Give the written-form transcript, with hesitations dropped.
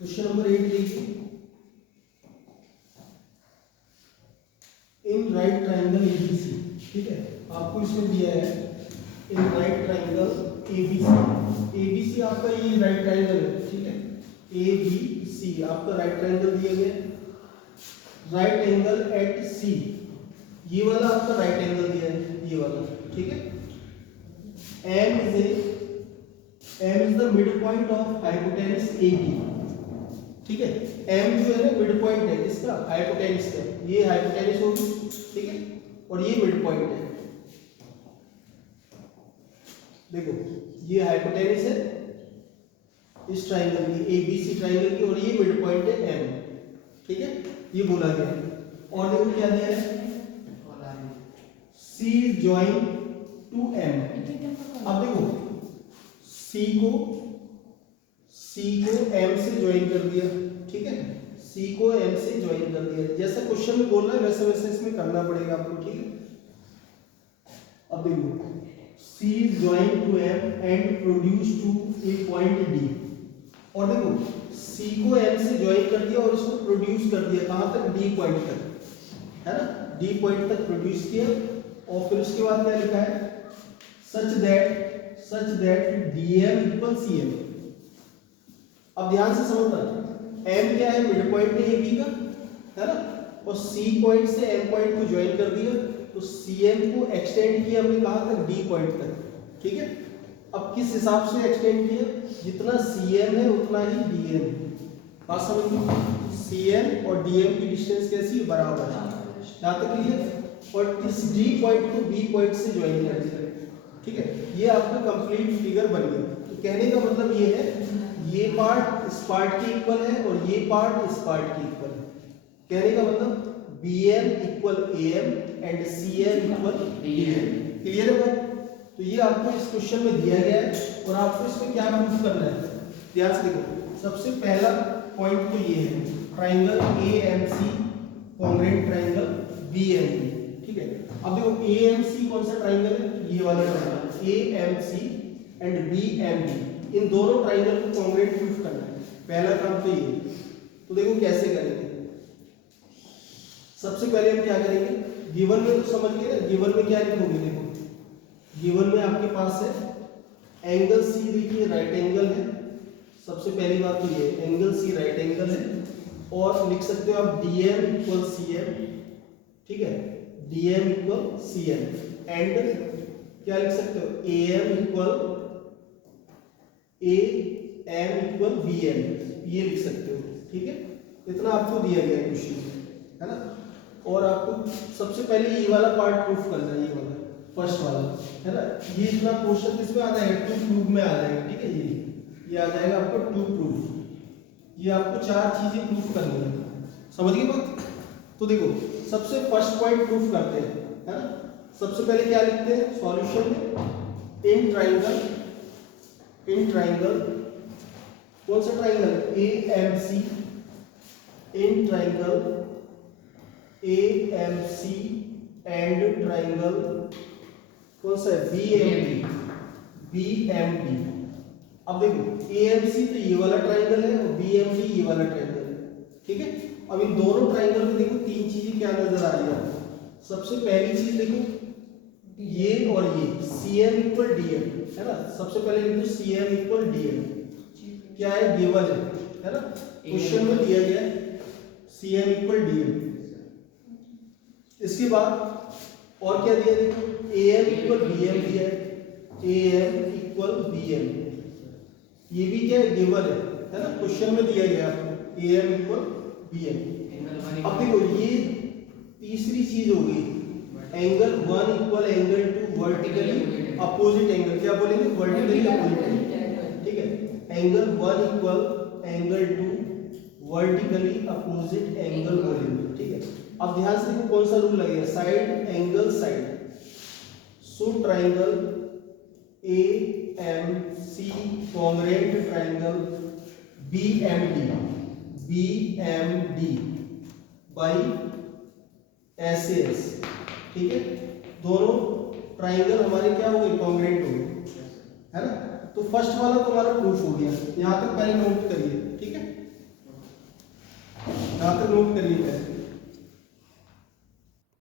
Question number 8 देखिए, in right triangle ABC, ठीक है, आपको इसमें दिया है in right triangle ABC. ABC आपका ये राइट ट्राइंगल है, ठीक है, एबीसी आपका राइट ट्राइंगल दिया गया है। राइट एंगल एट सी, ये वाला आपका राइट एंगल दिया है, ये वाला, ठीक है। M is the mid point of hypotenuse A B, ठीक है। एम जो है ना मिड पॉइंट है इसका, हाइपोटेनस का, ये हाइपोटेनस होगी, ठीक है, और ये मिड पॉइंट है। देखो ये हाइपोटेनस है इस ट्राइंगल की, एबीसी ट्राइंगल की, और ये मिड पॉइंट है एम, ठीक है, ये बोला गया है। और देखो क्या दिया है, सी इज जॉइन टू एम। अब देखो सी को एम से ज्वाइन कर दिया, ठीक है, सी को एम से ज्वाइन कर दिया, जैसा क्वेश्चन में बोल रहा है वैसे वैसे इसमें करना पड़ेगा आपको, ठीक है। अब देखो C is join to M and produce to a point D, और देखो सी को एम से ज्वाइन कर दिया और इसको प्रोड्यूस कर दिया कहां तक, डी पॉइंट तक, है ना, डी पॉइंट तक प्रोड्यूस किया। और फिर उसके बाद क्या लिखा है, such that DM equal CM. अब ध्यान से समझना, एम क्या है, मिड पॉइंट है ए बी का, है ना, और सी पॉइंट से एम पॉइंट को ज्वाइन कर दिया, तो सीएम को एक्सटेंड किया हमने कहां तक, डी पॉइंट तक, ठीक है। अब किस हिसाब से एक्सटेंड किया, जितना सीएम है उतना ही डीएम है, बात समझ लो, सीएम और डीएम की डिस्टेंस कैसी, बराबर है, यहां तक क्लियर। और इस डी पॉइंट को बी पॉइंट से ज्वाइन कर दिया, ठीक है, ये आपका कंप्लीट फिगर बन गया। तो कहने का मतलब ये है, ये पार्ट इस पार्ट के इक्वल है और ये पार्ट इस पार्ट के इक्वल है। कहने का मतलब BM equal AM and CM equal DM, clear है बात। तो ये आपको इस क्वेश्चन में दिया गया है और आपको इसमें क्या प्रूफ करना है, ध्यान से देखो। सबसे पहला पॉइंट तो ये है, triangle AMC congruent triangle BMD, ठीक है। अब देखो AMC कौन सा ट्राइंगल है, ये वाला ट्राइंगल AMC एंड BMD, इन दोनों ट्राइंगल को कॉन्ग्रुएंट प्रूफ करना है, पहला काम तो ये। तो देखो कैसे करेंगे, सबसे पहले हम क्या करेंगे, गिवन में तो समझ गए ना, गिवन में क्या लिखोगे, देखो गिवन में आपके पास है एंगल सी, देखिए राइट एंगल है, सबसे पहली बात तो ये एंगल सी राइट एंगल है, और लिख सकते हो आप DM इक्वल CM, ठीक है, DM इक्वल CM, एंड क्या लिख सकते हो, AM equal AM equal BM, ये लिख सकते हो, ठीक है। इतना आपको दिया गया है क्वेश्चन, है ना। और आपको सबसे पहले ये वाला पार्ट प्रूफ करना है, ये वाला फर्स्ट वाला, है ना। ये इतना क्वेश्चन किसमें आ जाएगा, टू प्रूफ में आ जाएगा, ठीक है, ये आ जाएगा आपको टू प्रूफ। ये आपको चार चीजें प्रूफ करनी है, समझ गए बात। तो देखो सबसे फर्स्ट पॉइंट प्रूफ करते हैं, है ना। सबसे पहले क्या लिखते हैं सॉल्यूशन में, इन ट्राइंगल कौन सा triangle, AMC, in triangle AMC and triangle कौन सा है, BMD। अब देखो AMC तो ये वाला ट्राइंगल है और BMD ये वाला ट्राइंगल है, ठीक है। अब इन दोनों ट्राइंगल में देखो तीन चीजें क्या नजर आ रही है। सबसे पहली चीज देखो ये और ये CM इक्वल DM, है ना। सबसे पहले लिखो CM इक्वल DM, क्या है, गिवन है ना, क्वेश्चन में दिया गया है CM इक्वल DM। इसके बाद और क्या दिया, देखो AM इक्वल BM दिया है, AM इक्वल BM, ये भी क्या है, गिवन है ना, क्वेश्चन में दिया गया आपको AM इक्वल BM। अब देखो ये तीसरी चीज हो गई, angle 1 equal angle 2 vertically opposite angle, क्या बोलेंगे, वर्टिकली अपोजिट, ठीक है। Angle 1 equal angle 2 vertically opposite angle बोलेंगे, ठीक है। अब ध्यान से देखो कौन सा रूल लगेगा, side angle side. So triangle AMC congruent triangle BMD by SAS, ठीक है। दोनों ट्राइंगल हमारे क्या हो गए, कॉन्ग्रुएंट हो गए, है ना। तो फर्स्ट वाला तो हमारा प्रूफ हो गया, यहां तक पहले नोट करिए, ठीक है। यहाँ तक नोट करिएगा।